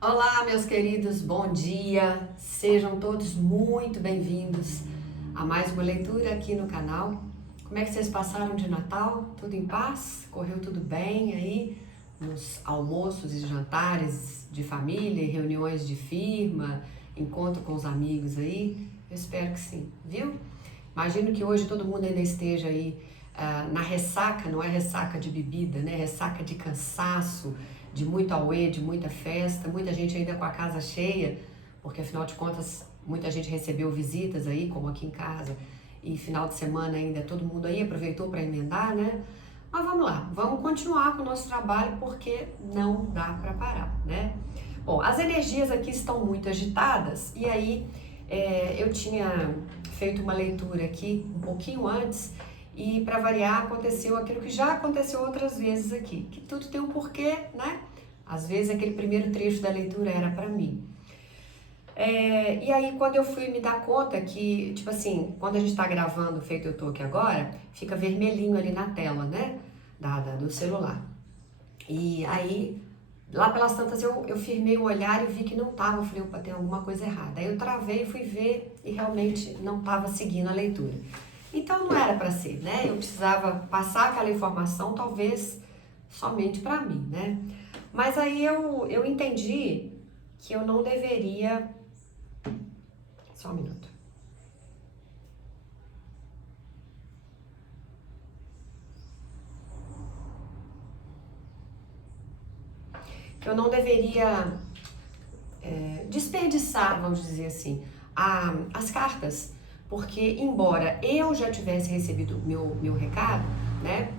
Olá, meus queridos, bom dia! Sejam todos muito bem-vindos a mais uma leitura aqui no canal. Como é que vocês passaram de Natal? Tudo em paz? Correu tudo bem aí nos almoços e jantares de família, reuniões de firma, encontro com os amigos aí? Eu espero que sim, viu? Imagino que hoje todo mundo ainda esteja aí na ressaca, não é ressaca de bebida, né? Ressaca de cansaço, de muito auê, de muita festa, muita gente ainda com a casa cheia, porque afinal de contas muita gente recebeu visitas aí, como aqui em casa, e final de semana ainda todo mundo aí aproveitou para emendar, né? Mas vamos lá, vamos continuar com o nosso trabalho porque não dá para parar, né? Bom, as energias aqui estão muito agitadas e aí eu tinha feito uma leitura aqui um pouquinho antes e para variar aconteceu aquilo que já aconteceu outras vezes aqui, que tudo tem um porquê, né? Às vezes aquele primeiro trecho da leitura era para mim. E aí quando eu fui me dar conta que, tipo assim, quando a gente tá gravando, feito eu tô aqui agora, fica vermelhinho ali na tela, né? Do celular. E aí, lá pelas tantas, eu firmei o olhar e vi que não tava. Eu falei, opa, tem alguma coisa errada. Aí eu travei, fui ver e realmente não tava seguindo a leitura. Então não era para ser, né? Eu precisava passar aquela informação, talvez somente para mim, né? Mas aí eu entendi que eu não deveria. Só um minuto. Que eu não deveria desperdiçar, vamos dizer assim, as cartas, porque embora eu já tivesse recebido meu recado, né?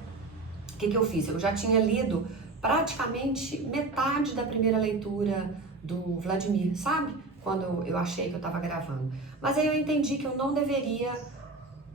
O que eu fiz? Eu já tinha lido praticamente metade da primeira leitura do Vladimir, sabe? Quando eu achei que eu estava gravando. Mas aí eu entendi que eu não deveria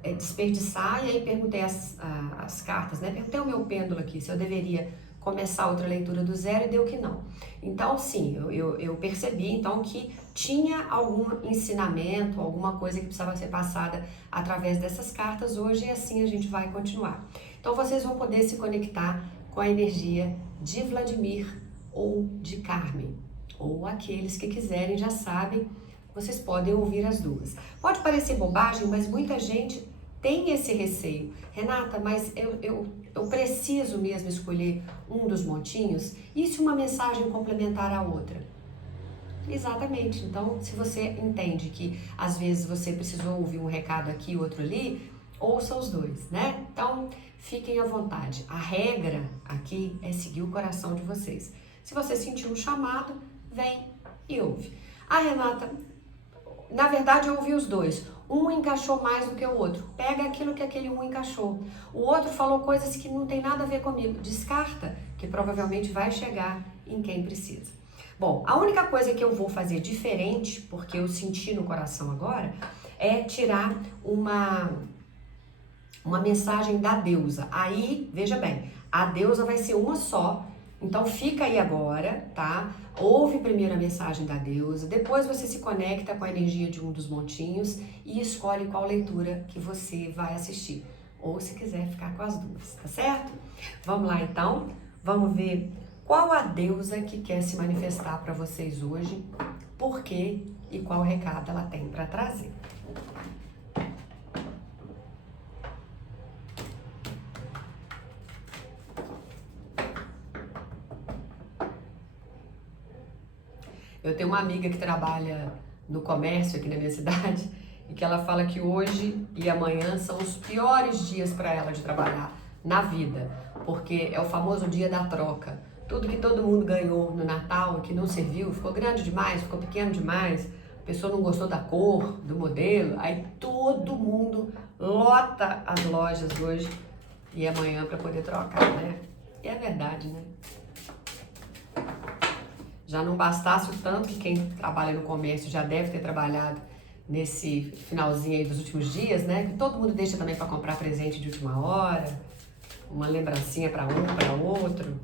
desperdiçar, e aí perguntei as cartas, né? Perguntei ao meu pêndulo aqui se eu deveria começar outra leitura do zero e deu que não. Então, sim, eu percebi então que tinha algum ensinamento, alguma coisa que precisava ser passada através dessas cartas hoje e assim a gente vai continuar. Então, vocês vão poder se conectar com a energia de Vladimir ou de Carmen, ou aqueles que quiserem já sabem, vocês podem ouvir as duas. Pode parecer bobagem, mas muita gente tem esse receio. Renata, mas eu preciso mesmo escolher um dos montinhos? E se uma mensagem complementar a outra? Exatamente. Então, se você entende que às vezes você precisou ouvir um recado aqui e outro ali, ouça os dois, né? Então, fiquem à vontade. A regra aqui é seguir o coração de vocês. Se você sentir um chamado, vem e ouve. Ah, Renata, na verdade eu ouvi os dois. Um encaixou mais do que o outro. Pega aquilo que aquele um encaixou. O outro falou coisas que não tem nada a ver comigo. Descarta, que provavelmente vai chegar em quem precisa. Bom, a única coisa que eu vou fazer diferente, porque eu senti no coração agora, é tirar uma mensagem da deusa. Aí, veja bem, a deusa vai ser uma só. Então fica aí agora, tá? Ouve primeiro a mensagem da deusa, depois você se conecta com a energia de um dos montinhos e escolhe qual leitura que você vai assistir. Ou se quiser ficar com as duas, tá certo? Vamos lá então, vamos ver qual a deusa que quer se manifestar para vocês hoje, por quê e qual recado ela tem para trazer. Eu tenho uma amiga que trabalha no comércio aqui na minha cidade e que ela fala que hoje e amanhã são os piores dias para ela de trabalhar na vida, porque é o famoso dia da troca. Tudo que todo mundo ganhou no Natal, que não serviu, ficou grande demais, ficou pequeno demais, a pessoa não gostou da cor, do modelo, aí todo mundo lota as lojas hoje e amanhã para poder trocar, né? E é verdade, né? Já não bastasse o tanto que quem trabalha no comércio já deve ter trabalhado nesse finalzinho aí dos últimos dias, né? Que todo mundo deixa também para comprar presente de última hora, uma lembrancinha para um, para outro.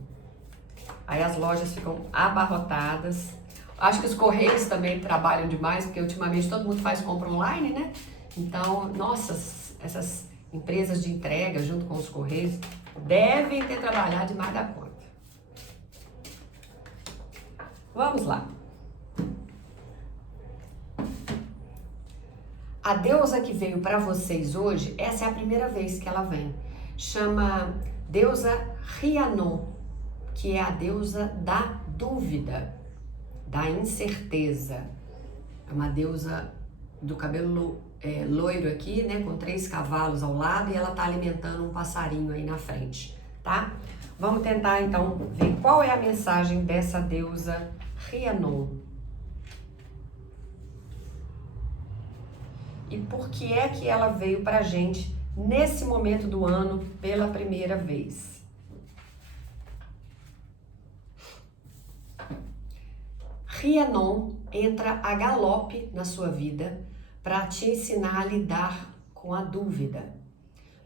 Aí as lojas ficam abarrotadas. Acho que os correios também trabalham demais, porque ultimamente todo mundo faz compra online, né? Então, nossa, essas empresas de entrega junto com os correios devem ter trabalhado demais da conta. Vamos lá. A deusa que veio para vocês hoje, essa é a primeira vez que ela vem. Chama deusa Rhiannon, que é a deusa da dúvida, da incerteza. É uma deusa do cabelo loiro aqui, né, com 3 cavalos ao lado, e ela tá alimentando um passarinho aí na frente, tá? Vamos tentar então ver qual é a mensagem dessa deusa Rhiannon. E por que é que ela veio pra gente nesse momento do ano pela primeira vez? Rhiannon entra a galope na sua vida para te ensinar a lidar com a dúvida.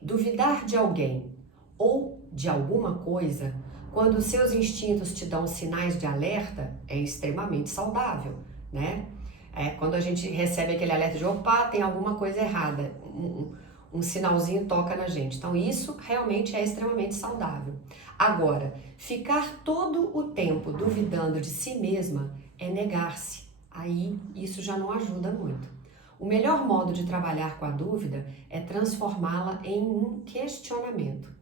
Duvidar de alguém ou de alguma coisa, quando os seus instintos te dão sinais de alerta, é extremamente saudável, né? Quando a gente recebe aquele alerta de opa, tem alguma coisa errada, um sinalzinho toca na gente. Então isso realmente é extremamente saudável. Agora, ficar todo o tempo duvidando de si mesma é negar-se. Aí isso já não ajuda muito. O melhor modo de trabalhar com a dúvida é transformá-la em um questionamento.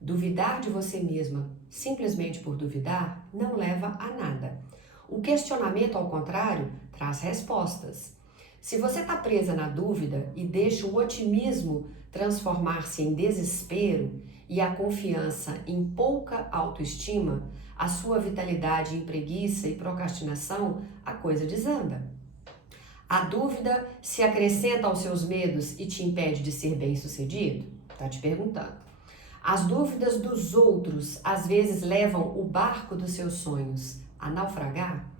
Duvidar de você mesma simplesmente por duvidar não leva a nada. O questionamento, ao contrário, traz respostas. Se você está presa na dúvida e deixa o otimismo transformar-se em desespero e a confiança em pouca autoestima, a sua vitalidade em preguiça e procrastinação, a coisa desanda. A dúvida se acrescenta aos seus medos e te impede de ser bem-sucedido? Tá te perguntando. As dúvidas dos outros às vezes levam o barco dos seus sonhos a naufragar?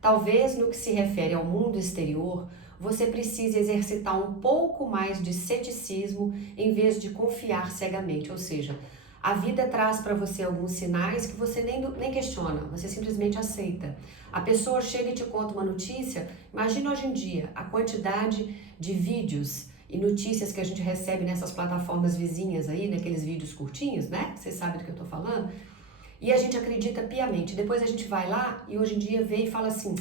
Talvez no que se refere ao mundo exterior, você precise exercitar um pouco mais de ceticismo em vez de confiar cegamente, ou seja, a vida traz para você alguns sinais que você nem questiona, você simplesmente aceita. A pessoa chega e te conta uma notícia, imagina hoje em dia a quantidade de vídeos e notícias que a gente recebe nessas plataformas vizinhas aí, naqueles vídeos curtinhos, né? Vocês sabem do que eu tô falando? E a gente acredita piamente. Depois a gente vai lá e hoje em dia vê e fala assim,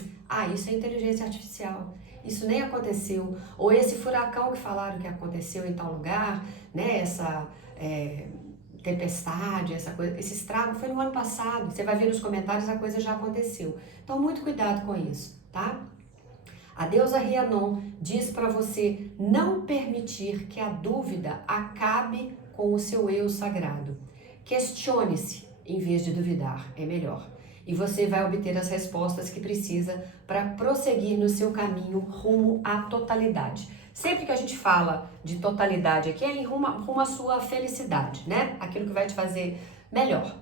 isso é inteligência artificial, isso nem aconteceu. Ou esse furacão que falaram que aconteceu em tal lugar, né? Essa tempestade, essa coisa, esse estrago foi no ano passado. Você vai ver nos comentários, a coisa já aconteceu. Então, muito cuidado com isso, tá? A deusa Rhiannon diz para você não permitir que a dúvida acabe com o seu eu sagrado. Questione-se em vez de duvidar, é melhor. E você vai obter as respostas que precisa para prosseguir no seu caminho rumo à totalidade. Sempre que a gente fala de totalidade aqui, é rumo à sua felicidade, né? Aquilo que vai te fazer melhor.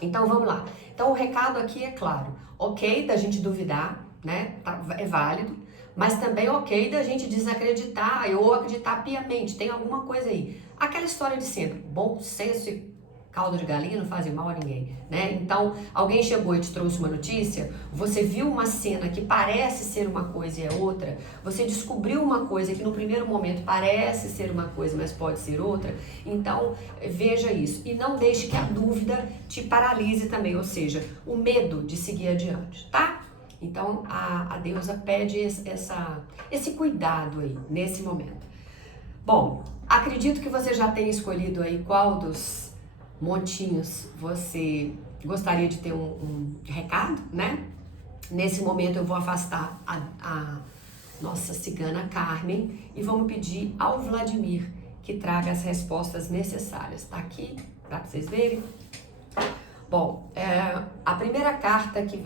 Então, vamos lá. Então, o recado aqui é claro. Ok da gente duvidar, né? É válido. Mas também ok da gente desacreditar ou acreditar piamente. Tem alguma coisa aí. Aquela história de sempre. Bom senso e caldo de galinha não fazem mal a ninguém, né? Então, alguém chegou e te trouxe uma notícia, você viu uma cena que parece ser uma coisa e é outra, você descobriu uma coisa que no primeiro momento parece ser uma coisa, mas pode ser outra, então veja isso. E não deixe que a dúvida te paralise também, ou seja, o medo de seguir adiante, tá? Então, a deusa pede esse cuidado aí, nesse momento. Bom, acredito que você já tenha escolhido aí qual dos montinhos você gostaria de ter um recado, né? Nesse momento eu vou afastar a nossa cigana Carmen e vamos pedir ao Vladimir que traga as respostas necessárias. Tá aqui para vocês verem. Bom, a primeira carta que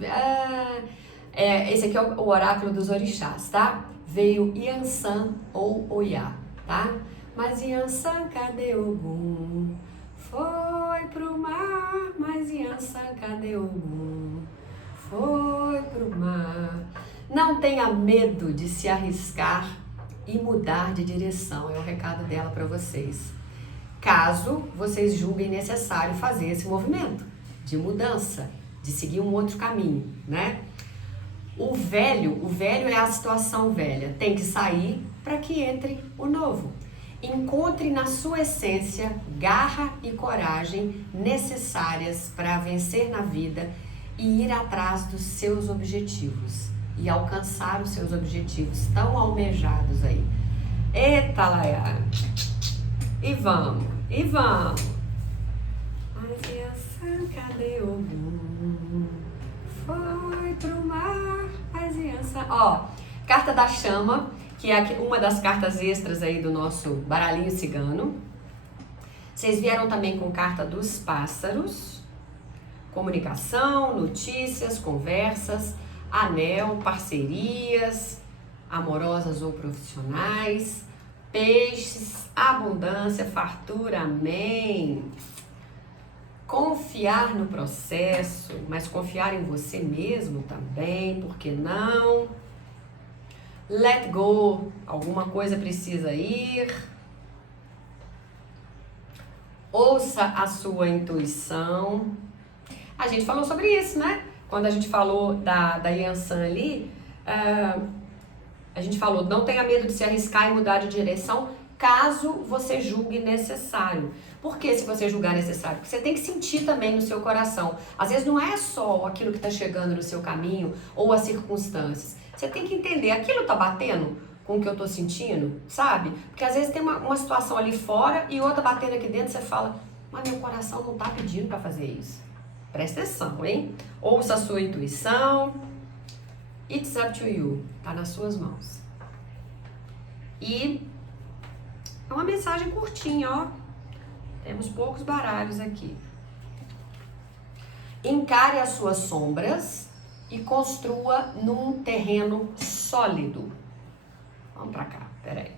esse aqui é o oráculo dos orixás, tá? Veio Yansan ou Oiá, tá? Mas Yansan, cadê Ogum? Foi pro mar, mas Yansan, cadê Ogum? Foi pro mar. Não tenha medo de se arriscar e mudar de direção, é o recado dela para vocês. Caso vocês julguem necessário fazer esse movimento de mudança, de seguir um outro caminho, né? O velho é a situação velha, tem que sair para que entre o novo. Encontre na sua essência garra e coragem necessárias para vencer na vida e ir atrás dos seus objetivos e alcançar os seus objetivos tão almejados aí. Eita, Laia. E vamos, e vamos. Mas Yansan, cadê o mundo? Foi pro mar, mas Yansan. Ó, carta da chama, que é uma das cartas extras aí do nosso baralhinho cigano. Vocês vieram também com carta dos pássaros. Comunicação, notícias, conversas, anel, parcerias, amorosas ou profissionais, peixes, abundância, fartura, amém. Confiar no processo, mas confiar em você mesmo também, por que não? Let go, alguma coisa precisa ir. Ouça a sua intuição. A gente falou sobre isso, né? Quando a gente falou da Yansan ali, a gente falou, não tenha medo de se arriscar e mudar de direção, caso você julgue necessário. Por que se você julgar necessário? Porque você tem que sentir também no seu coração. Às vezes não é só aquilo que está chegando no seu caminho ou as circunstâncias. Você tem que entender, aquilo tá batendo com o que eu tô sentindo, sabe? Porque às vezes tem uma situação ali fora e outra batendo aqui dentro, você fala, mas meu coração não tá pedindo para fazer isso. Presta atenção, hein? Ouça a sua intuição. It's up to you. Tá nas suas mãos. E é uma mensagem curtinha, ó. Temos poucos baralhos aqui. Encare as suas sombras e construa num terreno sólido. Vamos pra cá, peraí.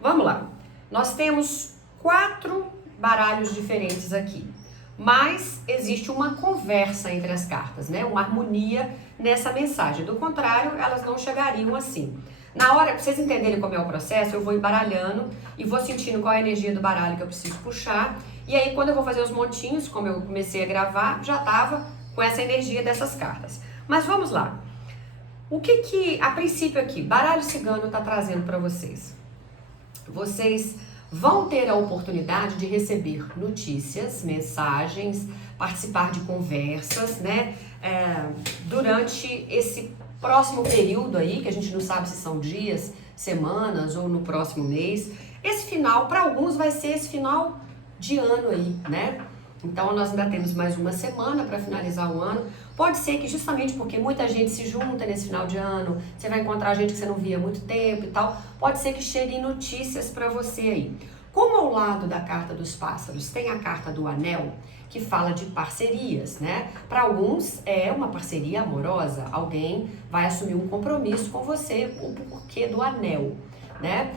Vamos lá. Nós temos 4 baralhos diferentes aqui, mas existe uma conversa entre as cartas, né? Uma harmonia nessa mensagem. Do contrário, elas não chegariam assim. Na hora, para vocês entenderem como é o processo, eu vou embaralhando e vou sentindo qual é a energia do baralho que eu preciso puxar. E aí, quando eu vou fazer os montinhos, como eu comecei a gravar, já estava com essa energia dessas cartas. Mas vamos lá. O que a princípio aqui, baralho cigano está trazendo para vocês? Vocês vão ter a oportunidade de receber notícias, mensagens, participar de conversas, né? Durante esse próximo período aí, que a gente não sabe se são dias, semanas ou no próximo mês. Esse final, para alguns, vai ser esse final de ano aí, né? Então, nós ainda temos mais uma semana para finalizar o ano. Pode ser que justamente porque muita gente se junta nesse final de ano, você vai encontrar gente que você não via há muito tempo e tal, pode ser que cheguem notícias para você aí. Como ao lado da carta dos pássaros tem a carta do anel, que fala de parcerias, né? Para alguns é uma parceria amorosa, alguém vai assumir um compromisso com você, o porquê do anel, né?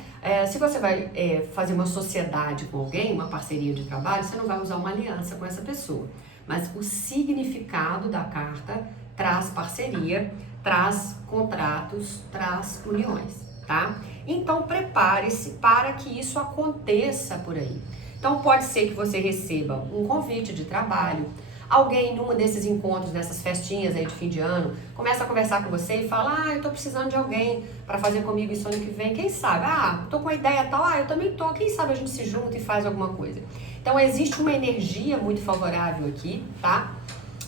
Se você vai fazer uma sociedade com alguém, uma parceria de trabalho, você não vai usar uma aliança com essa pessoa. Mas o significado da carta traz parceria, traz contratos, traz uniões, tá? Então prepare-se para que isso aconteça por aí. Então pode ser que você receba um convite de trabalho, alguém numa desses encontros, dessas festinhas aí de fim de ano, começa a conversar com você e fala, eu tô precisando de alguém para fazer comigo isso ano que vem, quem sabe? Tô com uma ideia tal, eu também tô, quem sabe a gente se junta e faz alguma coisa. Então existe uma energia muito favorável aqui, tá?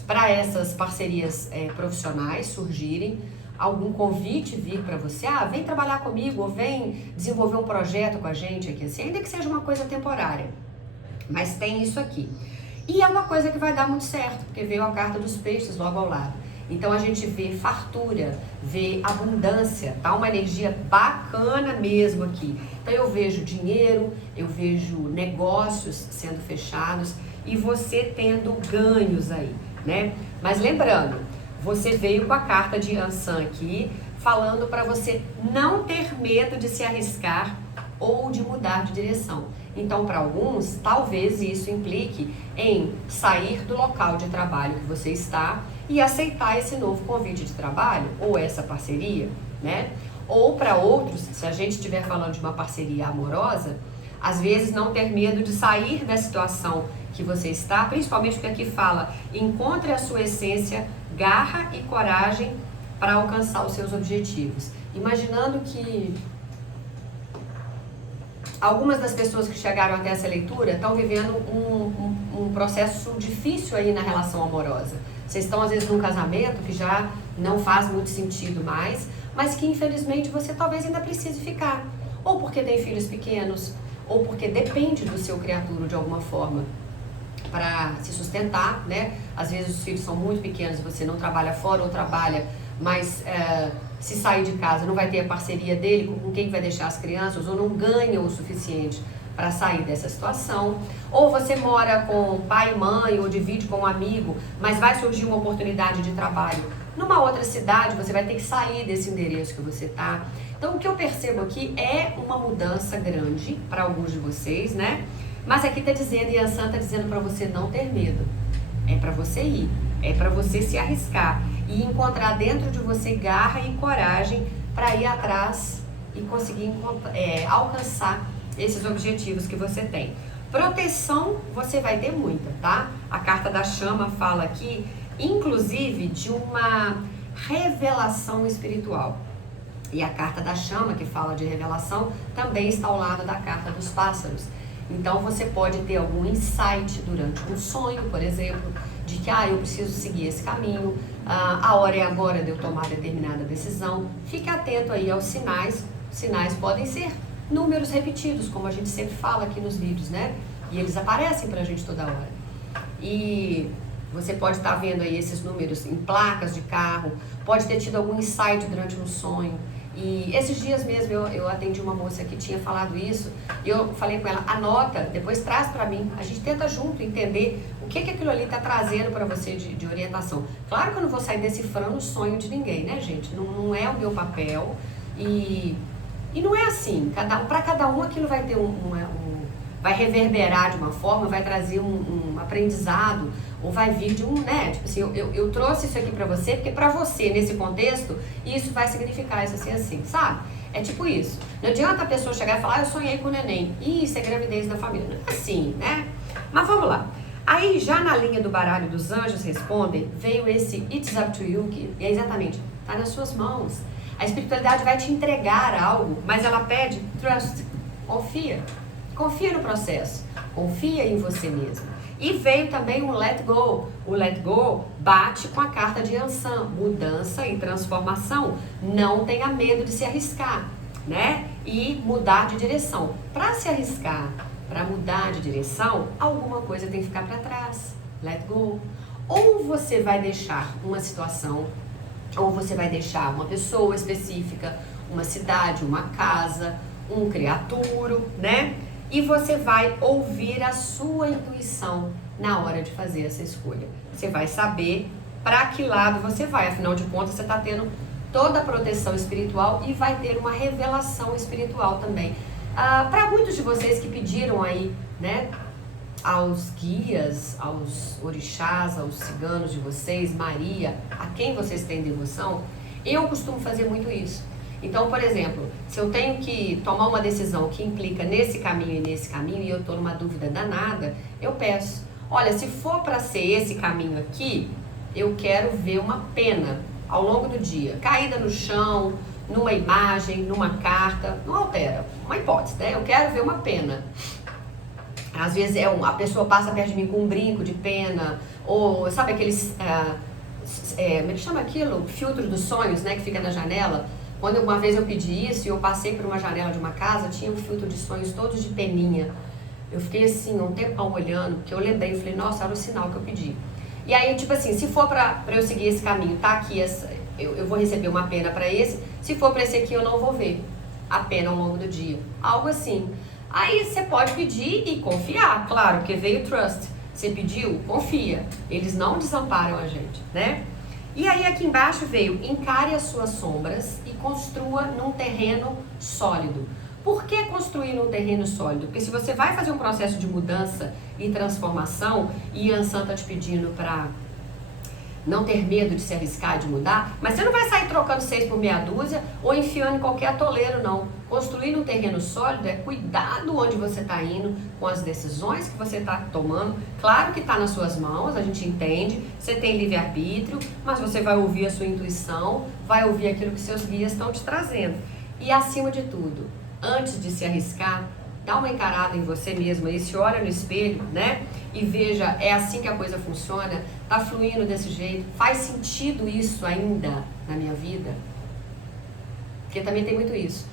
Para essas parcerias profissionais surgirem, algum convite vir para você, vem trabalhar comigo, ou vem desenvolver um projeto com a gente aqui, assim, ainda que seja uma coisa temporária, mas tem isso aqui. E é uma coisa que vai dar muito certo, porque veio a carta dos peixes logo ao lado. Então a gente vê fartura, vê abundância, tá? Uma energia bacana mesmo aqui. Então eu vejo dinheiro, eu vejo negócios sendo fechados e você tendo ganhos aí, né? Mas lembrando, você veio com a carta de Yansan aqui, falando para você não ter medo de se arriscar ou de mudar de direção. Então, para alguns, talvez isso implique em sair do local de trabalho que você está e aceitar esse novo convite de trabalho ou essa parceria, né? Ou para outros, se a gente estiver falando de uma parceria amorosa, às vezes não ter medo de sair da situação que você está, principalmente porque aqui fala, encontre a sua essência, garra e coragem para alcançar os seus objetivos. Imaginando que algumas das pessoas que chegaram até essa leitura estão vivendo um processo difícil aí na relação amorosa. Vocês estão, às vezes, num casamento que já não faz muito sentido mais, mas que infelizmente você talvez ainda precise ficar. Ou porque tem filhos pequenos, ou porque depende do seu criatura de alguma forma para se sustentar, né? Às vezes os filhos são muito pequenos, você não trabalha fora ou trabalha, mas se sair de casa não vai ter a parceria dele com quem vai deixar as crianças, ou não ganha o suficiente para sair dessa situação. Ou você mora com pai e mãe, ou divide com um amigo, mas vai surgir uma oportunidade de trabalho numa outra cidade, você vai ter que sair desse endereço que você está. Então o que eu percebo aqui é uma mudança grande para alguns de vocês, né? Mas aqui está dizendo, e a Santa está dizendo para você não ter medo. É para você ir, é para você se arriscar e encontrar dentro de você garra e coragem para ir atrás e conseguir alcançar esses objetivos que você tem. Proteção você vai ter muita, tá? A carta da chama fala aqui, inclusive, de uma revelação espiritual. E a carta da chama, que fala de revelação, também está ao lado da carta dos pássaros. Então você pode ter algum insight durante um sonho, por exemplo, de que eu preciso seguir esse caminho, a hora é agora de eu tomar determinada decisão. Fique atento aí aos sinais. Sinais podem ser números repetidos, como a gente sempre fala aqui nos vídeos, né? E eles aparecem pra gente toda hora. E você pode estar vendo aí esses números em placas de carro, pode ter tido algum insight durante um sonho. E esses dias mesmo eu atendi uma moça que tinha falado isso, e eu falei com ela, anota, depois traz pra mim, a gente tenta junto entender o que aquilo ali tá trazendo pra você de orientação. Claro que eu não vou sair decifrando o sonho de ninguém, né, gente? Não é o meu papel, e não é assim, para cada um aquilo vai ter vai reverberar de uma forma, vai trazer um aprendizado, ou vai vir de né, tipo assim, eu trouxe isso aqui pra você, porque pra você, nesse contexto, isso vai significar isso assim, sabe? É tipo isso. Não adianta a pessoa chegar e falar, eu sonhei com o neném. Isso é gravidez da família. Não é assim, né? Mas vamos lá. Aí, já na linha do baralho dos anjos respondem, veio esse It's up to you, que é exatamente, tá nas suas mãos. A espiritualidade vai te entregar algo, mas ela pede trust, confia. Confia no processo, confia em você mesmo. E veio também um let go. O let go bate com a carta de Yansan, mudança e transformação. Não tenha medo de se arriscar, né? E mudar de direção. Para se arriscar, para mudar de direção, alguma coisa tem que ficar para trás. Let go. Ou você vai deixar uma situação, ou você vai deixar uma pessoa específica, uma cidade, uma casa, um criaturo, né? E você vai ouvir a sua intuição na hora de fazer essa escolha. Você vai saber para que lado você vai. Afinal de contas, você está tendo toda a proteção espiritual e vai ter uma revelação espiritual também. Para muitos de vocês que pediram aí, né, aos guias, aos orixás, aos ciganos de vocês, Maria, a quem vocês têm devoção, eu costumo fazer muito isso. Então, por exemplo, se eu tenho que tomar uma decisão que implica nesse caminho e nesse caminho e eu estou numa dúvida danada, eu peço, olha, se for para ser esse caminho aqui, eu quero ver uma pena ao longo do dia, caída no chão, numa imagem, numa carta, não altera, uma hipótese, né? Eu quero ver uma pena. Às vezes a pessoa passa perto de mim com um brinco de pena, ou sabe aqueles, como é que chama aquilo? Filtro dos sonhos, né, que fica na janela. Quando uma vez eu pedi isso e eu passei por uma janela de uma casa, tinha um filtro de sonhos todos de peninha. Eu fiquei assim, um tempão olhando, porque eu lembrei, eu falei, nossa, era o sinal que eu pedi. E aí, tipo assim, se for pra eu seguir esse caminho, tá aqui, eu vou receber uma pena pra esse, se for pra esse aqui eu não vou ver a pena ao longo do dia. Algo assim. Aí você pode pedir e confiar, claro, porque veio trust. Você pediu, confia. Eles não desamparam a gente, né? E aí aqui embaixo veio, encare as suas sombras e construa num terreno sólido. Por que construir num terreno sólido? Porque se você vai fazer um processo de mudança e transformação, e Yansan está te pedindo para não ter medo de se arriscar, de mudar, mas você não vai sair trocando 6 por meia dúzia ou enfiando em qualquer atoleiro, não. Construir num terreno sólido é cuidado onde você está indo, com as decisões que você está tomando. Claro que está nas suas mãos, a gente entende, você tem livre-arbítrio, mas você vai ouvir a sua intuição, vai ouvir aquilo que seus guias estão te trazendo. E acima de tudo, antes de se arriscar, dá uma encarada em você mesma e se olha no espelho, né? E veja, é assim que a coisa funciona? Tá fluindo desse jeito? Faz sentido isso ainda na minha vida? Porque também tem muito isso.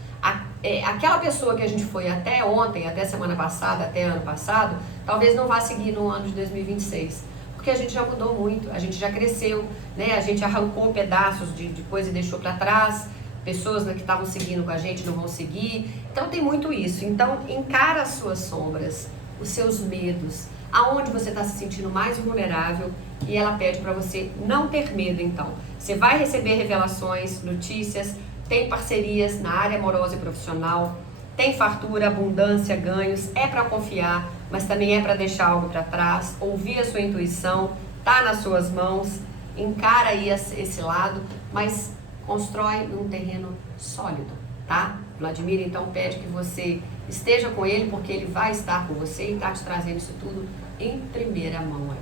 Aquela pessoa que a gente foi até ontem, até semana passada, até ano passado, talvez não vá seguir no ano de 2026. Porque a gente já mudou muito, a gente já cresceu, né? A gente arrancou pedaços de coisa e deixou para trás. Pessoas, né, que estavam seguindo com a gente não vão seguir. Então tem muito isso. Então encara as suas sombras, os seus medos, aonde você está se sentindo mais vulnerável, e ela pede para você não ter medo. Então você vai receber revelações, notícias, tem parcerias na área amorosa e profissional, tem fartura, abundância, ganhos, é para confiar, mas também é para deixar algo para trás, ouvir a sua intuição, tá nas suas mãos, encara aí esse lado, mas constrói um terreno sólido, tá? Vladimir então pede que você esteja com ele, porque ele vai estar com você e tá te trazendo isso tudo em primeira mão aí,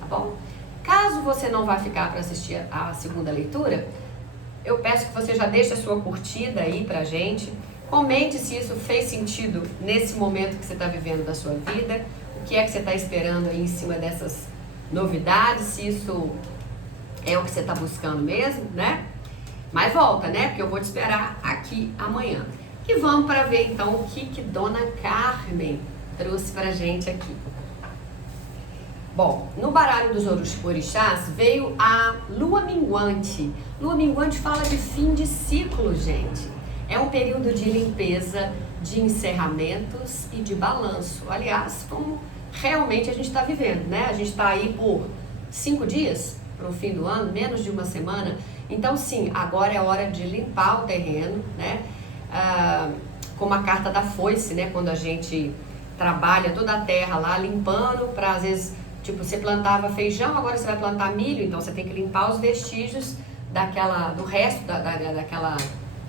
tá bom? Caso você não vá ficar para assistir a segunda leitura, eu peço que você já deixe a sua curtida aí pra gente, comente se isso fez sentido nesse momento que você está vivendo da sua vida, o que é que você está esperando aí em cima dessas novidades, se isso é o que você está buscando mesmo, né? Mas volta, né? Porque eu vou te esperar aqui amanhã. E vamos para ver então o que Dona Carmen trouxe pra gente aqui. Bom, no baralho dos orixás veio a lua minguante. Lua minguante fala de fim de ciclo, gente. É um período de limpeza, de encerramentos e de balanço. Aliás, como realmente a gente está vivendo, né? A gente está aí por 5 dias para o fim do ano, menos de uma semana. Então, sim, agora é hora de limpar o terreno, né? Como a carta da foice, né? Quando a gente trabalha toda a terra lá, limpando para, às vezes, tipo, você plantava feijão, agora você vai plantar milho, então você tem que limpar os vestígios do resto daquela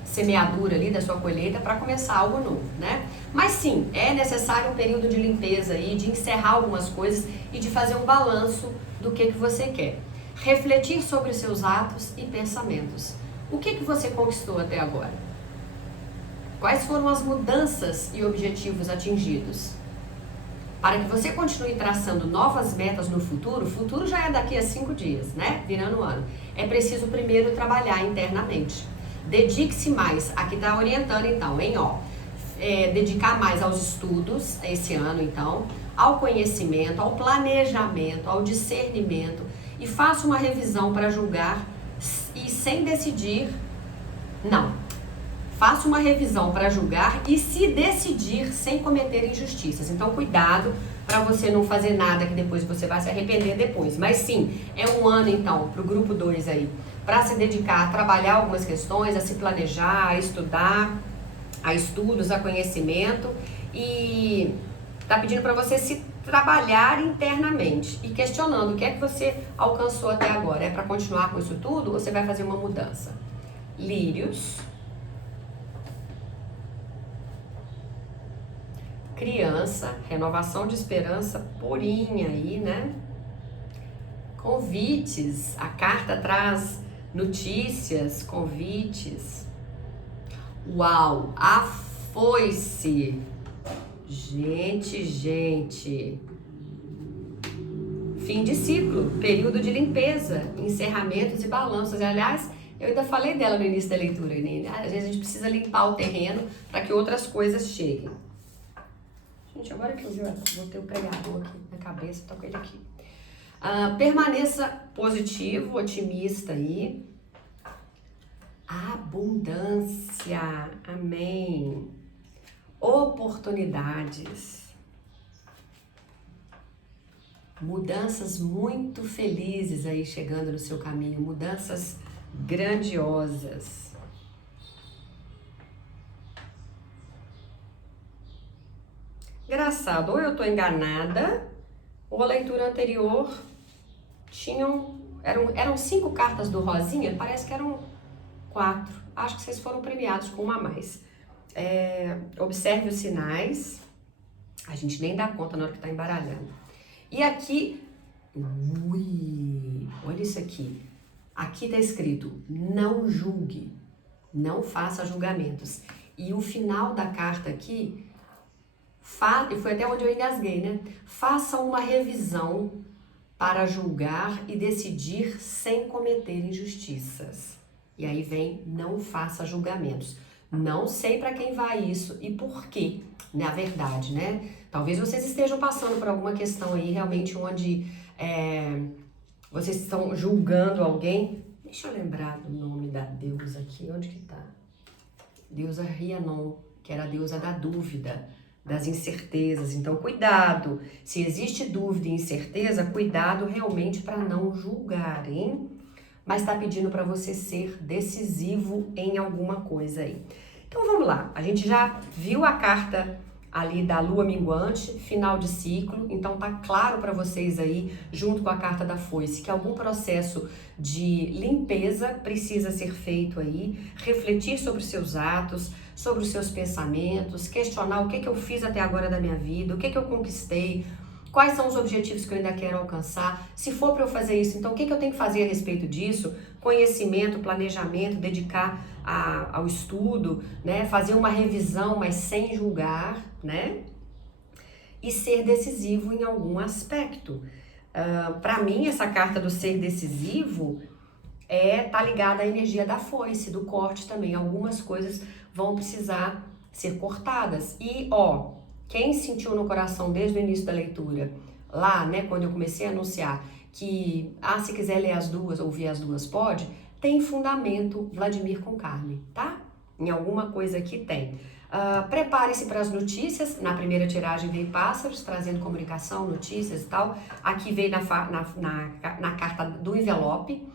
semeadura ali, da sua colheita, para começar algo novo, né? Mas sim, é necessário um período de limpeza aí, de encerrar algumas coisas e de fazer um balanço do que você quer. Refletir sobre os seus atos e pensamentos. O que você conquistou até agora? Quais foram as mudanças e objetivos atingidos? Para que você continue traçando novas metas no futuro, o futuro já é daqui a 5 dias, né? Virando o ano. É preciso primeiro trabalhar internamente. Dedique-se mais, aqui tá orientando então, hein, ó. Dedicar mais aos estudos, esse ano então, ao conhecimento, ao planejamento, ao discernimento, e faça uma revisão para julgar e sem decidir, não. Faça uma revisão para julgar e se decidir sem cometer injustiças. Então, cuidado para você não fazer nada que depois você vai se arrepender depois. Mas sim, é um ano então, para o grupo 2 aí, para se dedicar a trabalhar algumas questões, a se planejar, a estudar, a estudos, a conhecimento, e tá pedindo para você se trabalhar internamente e questionando o que é que você alcançou até agora. É para continuar com isso tudo ou você vai fazer uma mudança? Lírios. Criança, renovação de esperança purinha aí, né? Convites, a carta traz notícias, convites. Uau, a foice. Gente. Fim de ciclo, período de limpeza, encerramentos e balanços. Aliás, eu ainda falei dela no início da leitura, né? Às vezes a gente precisa limpar o terreno para que outras coisas cheguem. Gente, agora que eu vi, vou ter o pregador aqui na cabeça, tô com ele aqui. Permaneça positivo, otimista aí. Abundância, amém. Oportunidades. Mudanças muito felizes aí chegando no seu caminho, mudanças grandiosas. Engraçado, ou eu tô enganada, ou a leitura anterior eram 5 cartas do Rosinha, parece que eram 4. Acho que vocês foram premiados com uma a mais. Observe os sinais, a gente nem dá conta na hora que tá embaralhando. E aqui, olha isso aqui. Aqui tá escrito, não julgue, não faça julgamentos. E o final da carta aqui E foi até onde eu engasguei, né? Faça uma revisão para julgar e decidir sem cometer injustiças. E aí vem, não faça julgamentos. Não sei para quem vai isso e por quê, na verdade, né? Talvez vocês estejam passando por alguma questão aí, realmente, onde vocês estão julgando alguém. Deixa eu lembrar do nome da deusa aqui, onde que tá? Deusa Rhiannon, que era a deusa da dúvida, das incertezas. Então, cuidado. Se existe dúvida e incerteza, cuidado realmente para não julgar, hein? Mas está pedindo para você ser decisivo em alguma coisa aí. Então, vamos lá. A gente já viu a carta ali da lua minguante, final de ciclo. Então, tá claro para vocês aí, junto com a carta da foice, que algum processo de limpeza precisa ser feito aí, refletir sobre os seus atos, sobre os seus pensamentos, questionar o que eu fiz até agora da minha vida, o que eu conquistei, quais são os objetivos que eu ainda quero alcançar, se for para eu fazer isso, então o que eu tenho que fazer a respeito disso, conhecimento, planejamento, dedicar ao estudo, né, fazer uma revisão, mas sem julgar, né, e ser decisivo em algum aspecto. Para mim, essa carta do ser decisivo tá ligada à energia da foice, do corte também. Algumas coisas vão precisar ser cortadas. E, quem sentiu no coração desde o início da leitura, lá, né, quando eu comecei a anunciar que, se quiser ler as duas, ouvir as duas, pode, tem fundamento Vladimir com Carmen, tá? Em alguma coisa aqui tem. Prepare-se para as notícias. Na primeira tiragem veio pássaros, trazendo comunicação, notícias e tal. Aqui veio na carta do envelope.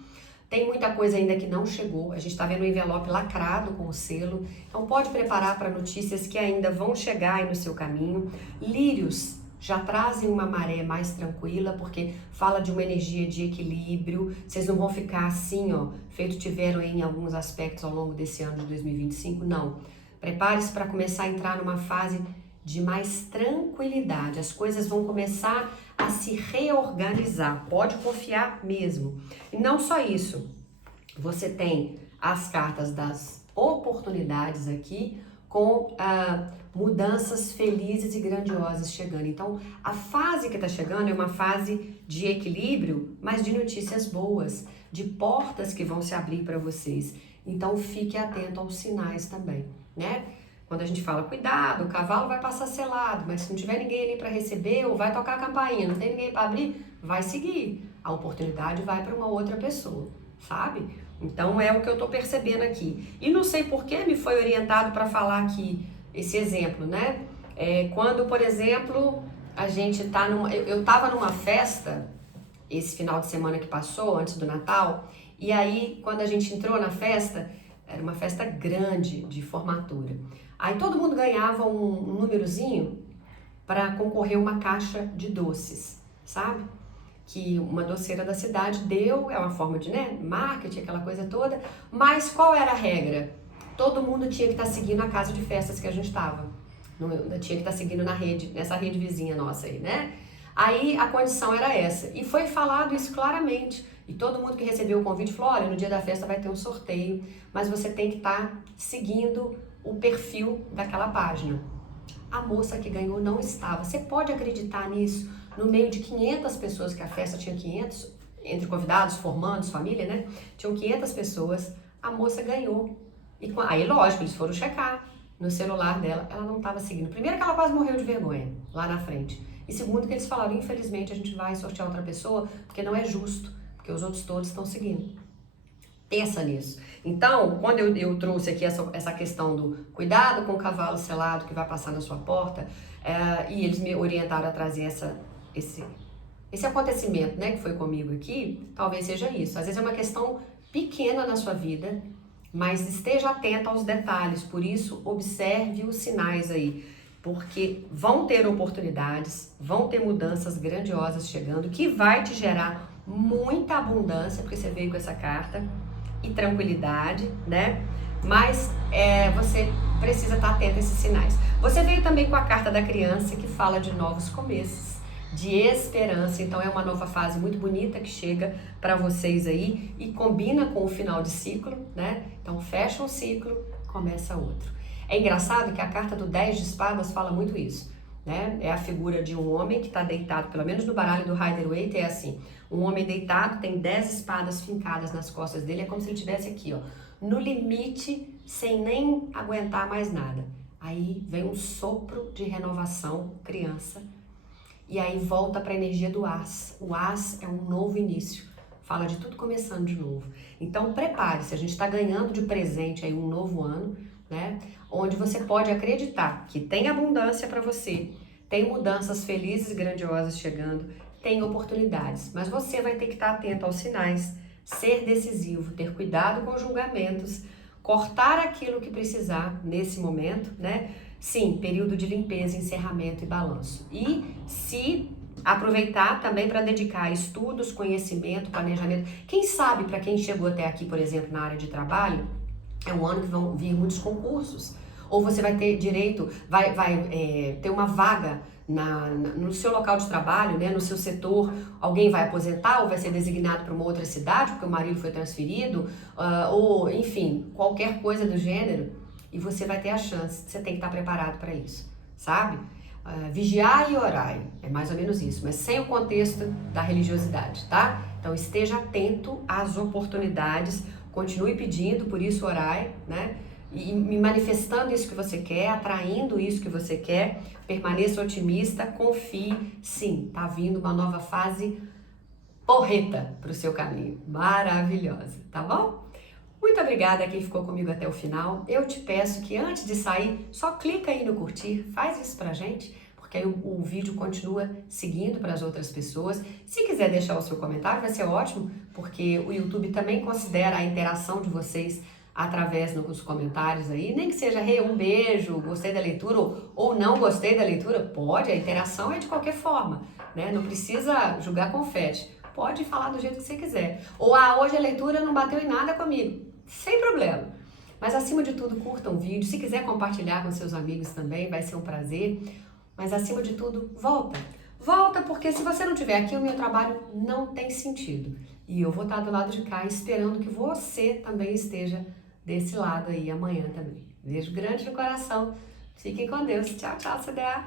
Tem muita coisa ainda que não chegou. A gente está vendo o envelope lacrado com o selo. Então pode preparar para notícias que ainda vão chegar aí no seu caminho. Lírios já trazem uma maré mais tranquila, porque fala de uma energia de equilíbrio. Vocês não vão ficar assim, feito tiveram aí em alguns aspectos ao longo desse ano de 2025, não. Prepare-se para começar a entrar numa fase de mais tranquilidade. As coisas vão começar a se reorganizar. Pode confiar mesmo. E não só isso. Você tem as cartas das oportunidades aqui com mudanças felizes e grandiosas chegando. Então, a fase que está chegando é uma fase de equilíbrio, mas de notícias boas, de portas que vão se abrir para vocês. Então, fique atento aos sinais também, né? Quando a gente fala, cuidado, o cavalo vai passar selado, mas se não tiver ninguém ali para receber, ou vai tocar a campainha, não tem ninguém para abrir, vai seguir. A oportunidade vai para uma outra pessoa, sabe? Então é o que eu tô percebendo aqui. E não sei por que me foi orientado para falar aqui esse exemplo, né? Quando, por exemplo, a gente tá eu tava numa festa esse final de semana que passou, antes do Natal, e aí quando a gente entrou na festa, era uma festa grande de formatura. Aí todo mundo ganhava um númerozinho para concorrer uma caixa de doces, sabe? Que uma doceira da cidade deu, é uma forma de, marketing, aquela coisa toda. Mas qual era a regra? Todo mundo tinha que estar seguindo a casa de festas que a gente estava. Tinha que estar seguindo nessa rede vizinha nossa aí, né? Aí a condição era essa. E foi falado isso claramente. E todo mundo que recebeu o convite falou, olha, no dia da festa vai ter um sorteio, mas você tem que estar seguindo o perfil daquela página. A moça que ganhou não estava. Você pode acreditar nisso? No meio de 500 pessoas, que a festa tinha 500, entre convidados, formandos, família, né? Tinham 500 pessoas, a moça ganhou. Aí, lógico, eles foram checar no celular dela, ela não estava seguindo. Primeiro que ela quase morreu de vergonha, lá na frente. E segundo que eles falaram, infelizmente a gente vai sortear outra pessoa, porque não é justo, porque os outros todos estão seguindo. Pensa nisso. Então, quando eu trouxe aqui essa questão do cuidado com o cavalo selado que vai passar na sua porta, e eles me orientaram a trazer esse acontecimento, né, que foi comigo aqui, talvez seja isso. Às vezes é uma questão pequena na sua vida, mas esteja atento aos detalhes. Por isso, observe os sinais aí, porque vão ter oportunidades, vão ter mudanças grandiosas chegando, que vai te gerar muita abundância, porque você veio com essa carta, e tranquilidade, né? Mas você precisa estar atento a esses sinais. Você veio também com a carta da criança, que fala de novos começos, de esperança. Então é uma nova fase muito bonita que chega para vocês aí e combina com o final de ciclo, né? Então fecha um ciclo, começa outro. É engraçado que a carta do 10 de espadas fala muito isso. né? É a figura de um homem que está deitado, pelo menos no baralho do Rider-Waite é assim, um homem deitado, tem 10 espadas fincadas nas costas dele, é como se ele estivesse aqui, ó, no limite, sem nem aguentar mais nada. Aí vem um sopro de renovação, criança, e aí volta para a energia do As. O As é um novo início, fala de tudo começando de novo. Então prepare-se, a gente está ganhando de presente aí um novo ano, né? Onde você pode acreditar que tem abundância para você, tem mudanças felizes e grandiosas chegando, tem oportunidades, mas você vai ter que estar atento aos sinais, ser decisivo, ter cuidado com os julgamentos, cortar aquilo que precisar nesse momento, né? Sim, período de limpeza, encerramento e balanço. E se aproveitar também para dedicar estudos, conhecimento, planejamento. Quem sabe para quem chegou até aqui, por exemplo, na área de trabalho, é um ano que vão vir muitos concursos. Ou você vai ter direito, vai ter uma vaga no seu local de trabalho, né, no seu setor, alguém vai aposentar ou vai ser designado para uma outra cidade porque o marido foi transferido, ou enfim, qualquer coisa do gênero, e você vai ter a chance, você tem que estar preparado para isso, sabe? Vigiai e orai, é mais ou menos isso, mas sem o contexto da religiosidade, tá? Então esteja atento às oportunidades, continue pedindo, por isso orai, né? E me manifestando isso que você quer, atraindo isso que você quer, permaneça otimista, confie, sim, tá vindo uma nova fase porreta para o seu caminho, maravilhosa, tá bom? Muito obrigada a quem ficou comigo até o final. Eu te peço que antes de sair, só clica aí no curtir, faz isso pra gente, porque aí o vídeo continua seguindo para as outras pessoas. Se quiser deixar o seu comentário, vai ser ótimo, porque o YouTube também considera a interação de vocês através dos comentários aí, nem que seja um beijo, gostei da leitura ou não gostei da leitura, pode, a interação é de qualquer forma, né? Não precisa jogar confete, pode falar do jeito que você quiser. Ou hoje a leitura não bateu em nada comigo, sem problema. Mas acima de tudo, curta um vídeo, se quiser compartilhar com seus amigos também, vai ser um prazer. Mas acima de tudo, volta. Volta, porque se você não estiver aqui, o meu trabalho não tem sentido. E eu vou estar do lado de cá esperando que você também esteja desse lado aí amanhã também. Beijo grande no coração. Fiquem com Deus. Tchau, tchau, CDA.